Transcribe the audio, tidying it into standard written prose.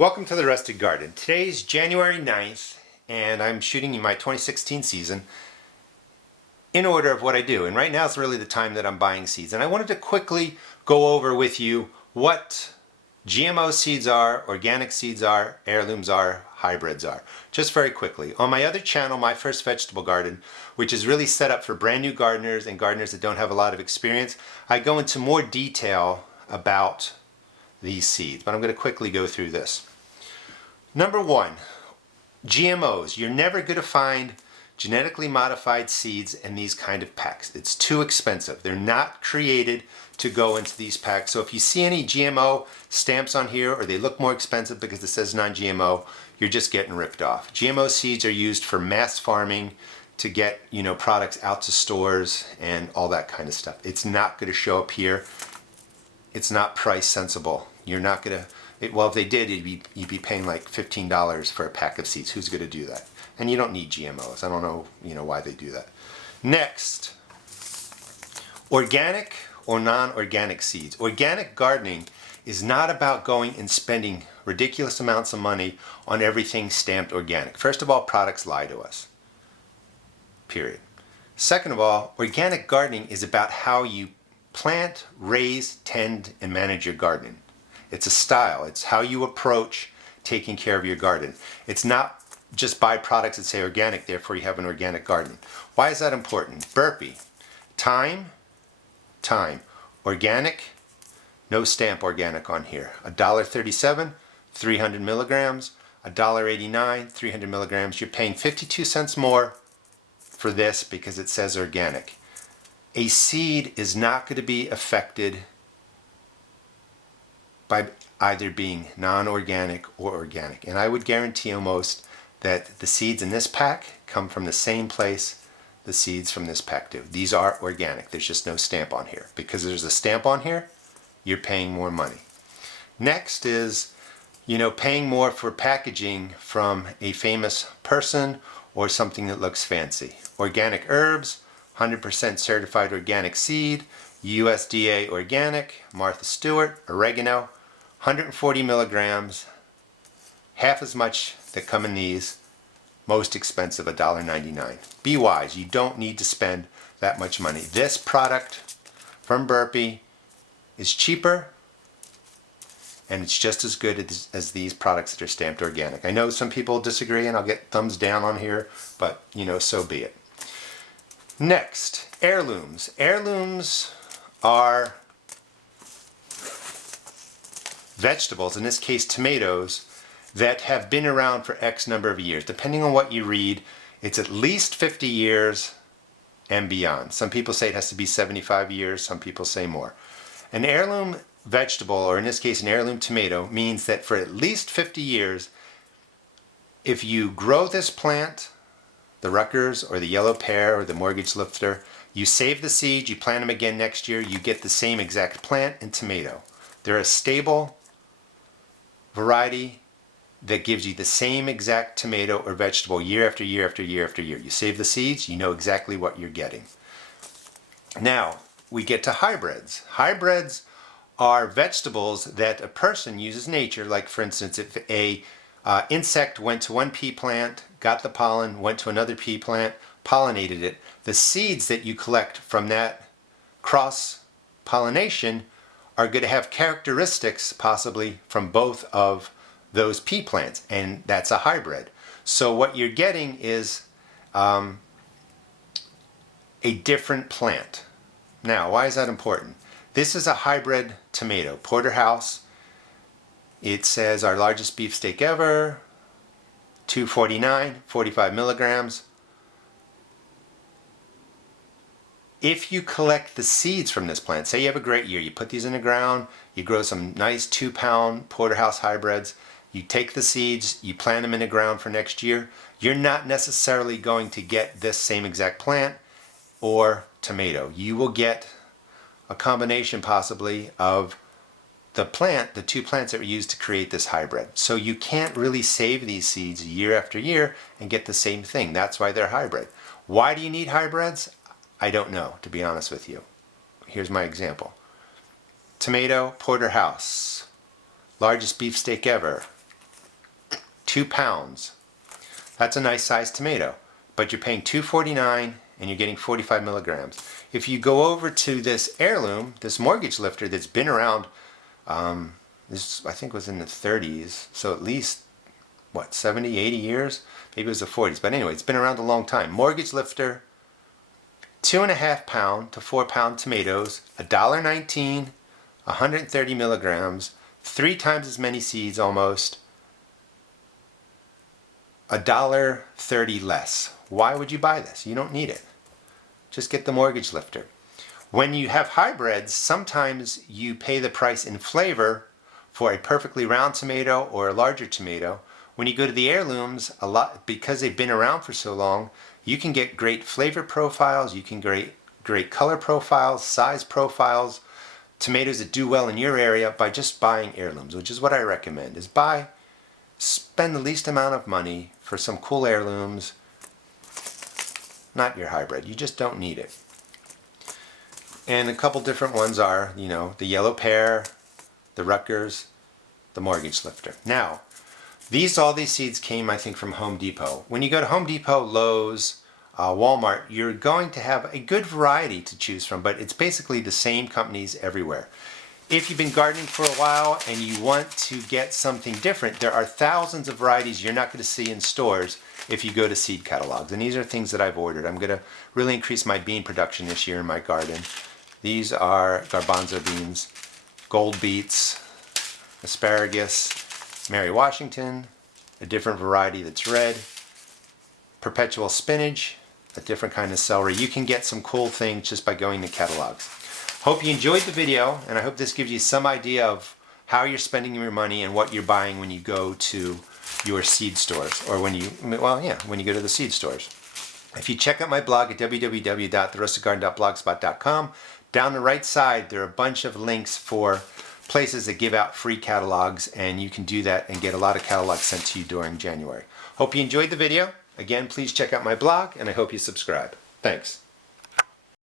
Welcome to the Rusted Garden. Today's January 9th and I'm shooting in my 2016 season in order of what I do. And right now is really the time that I'm buying seeds. And I wanted to quickly go over with you what GMO seeds are, organic seeds are, heirlooms are, hybrids are. Just very quickly. On my other channel, My First Vegetable Garden, which is really set up for brand new gardeners and gardeners that don't have a lot of experience, I go into more detail about these seeds, but I'm going to quickly go through this. Number one, GMOs. You're never going to find genetically modified seeds in these kind of packs. It's too expensive. They're not created to go into these packs. So if you see any GMO stamps on here or they look more expensive because it says non-GMO, you're just getting ripped off. GMO seeds are used for mass farming to get, products out to stores and all that kind of stuff. It's not going to show up here. It's not price sensible. You're not going to, well, if they did, you'd be paying like $15 for a pack of seeds. Who's going to do that? And you don't need GMOs. I don't know, why they do that. Next, organic or non-organic seeds. Organic gardening is not about going and spending ridiculous amounts of money on everything stamped organic. First of all, products lie to us. Period. Second of all, organic gardening is about how you plant, raise, tend, and manage your garden. It's a style. It's how you approach taking care of your garden. It's not just buy products that say organic, therefore you have an organic garden. Why is that important? Burpee. Time. Organic. No stamp organic on here. $1.37, 300 milligrams. $1.89, 300 milligrams. You're paying 52 cents more for this because it says organic. A seed is not going to be affected by either being non-organic or organic. And I would guarantee almost that the seeds in this pack come from the same place the seeds from this pack do. These are organic. There's just no stamp on here. Because there's a stamp on here, you're paying more money. Next is, paying more for packaging from a famous person or something that looks fancy. Organic herbs, 100% certified organic seed, USDA organic, Martha Stewart, oregano, 140 milligrams, half as much that come in these, most expensive, $1.99. Be wise, you don't need to spend that much money. This product from Burpee is cheaper and it's just as good as these products that are stamped organic. I know some people disagree and I'll get thumbs down on here, but so be it. Next, heirlooms. Heirlooms are vegetables, in this case tomatoes, that have been around for X number of years. Depending on what you read, it's at least 50 years and beyond. Some people say it has to be 75 years, some people say more. An heirloom vegetable, or in this case an heirloom tomato, means that for at least 50 years, if you grow this plant, the Rutgers or the yellow pear or the mortgage lifter, you save the seeds, you plant them again next year, you get the same exact plant and tomato. They're a stable variety that gives you the same exact tomato or vegetable year after year after year after year. You save the seeds, you know exactly what you're getting. Now, we get to hybrids. Hybrids are vegetables that a person uses nature, like for instance, if a insect went to one pea plant, got the pollen, went to another pea plant, pollinated it, the seeds that you collect from that cross-pollination are going to have characteristics possibly from both of those pea plants, and that's a hybrid. So what you're getting is a different plant. Now, why is that important? This is a hybrid tomato, porterhouse. It says our largest beefsteak ever, $2.49, 45 milligrams. If you collect the seeds from this plant, say you have a great year, you put these in the ground, you grow some nice 2-pound porterhouse hybrids, you take the seeds, you plant them in the ground for next year, you're not necessarily going to get this same exact plant or tomato. You will get a combination possibly of the plant, the two plants that were used to create this hybrid. So you can't really save these seeds year after year and get the same thing. That's why they're hybrid. Why do you need hybrids? I don't know, to be honest with you. Here's my example. Tomato, porterhouse, largest beefsteak ever, 2 pounds. That's a nice sized tomato, but you're paying $2.49 and you're getting 45 milligrams. If you go over to this Heirloom, this mortgage lifter that's been around, this I think was in the 30s, so at least, what, 70, 80 years? Maybe it was the 40s, but anyway, it's been around a long time. Mortgage lifter, 2.5 pound to 4 pound tomatoes, $1.19, 130 milligrams, 3 times as many seeds almost, $1.30 less. Why would you buy this? You don't need it. Just get the mortgage lifter. When you have hybrids, sometimes you pay the price in flavor for a perfectly round tomato or a larger tomato. When you go to the Heirlooms, a lot, because they've been around for so long, you can get great flavor profiles, you can get great color profiles, size profiles, tomatoes that do well in your area by just buying Heirlooms, which is what I recommend, is spend the least amount of money for some cool Heirlooms, not your hybrid. You just don't need it. And a couple different ones are, you know, the yellow pear, the Rutgers, the mortgage lifter. Now, all these seeds came, I think, from Home Depot. When you go to Home Depot, Lowe's, Walmart, you're going to have a good variety to choose from, but it's basically the same companies everywhere. If you've been gardening for a while and you want to get something different, there are thousands of varieties you're not going to see in stores if you go to seed catalogs. And these are things that I've ordered. I'm going to really increase my bean production this year in my garden. These are garbanzo beans, gold beets, asparagus, Mary Washington, a different variety that's red, perpetual spinach, a different kind of celery. You can get some cool things just by going to catalogs. Hope you enjoyed the video, and I hope this gives you some idea of how you're spending your money and what you're buying when you go to your seed stores, or when you go to the seed stores. If you check out my blog at www.theroastedgarden.blogspot.com, down the right side there are a bunch of links for places that give out free catalogs, and you can do that and get a lot of catalogs sent to you during January. Hope you enjoyed the video. Again, please check out my blog, and I hope you subscribe. Thanks.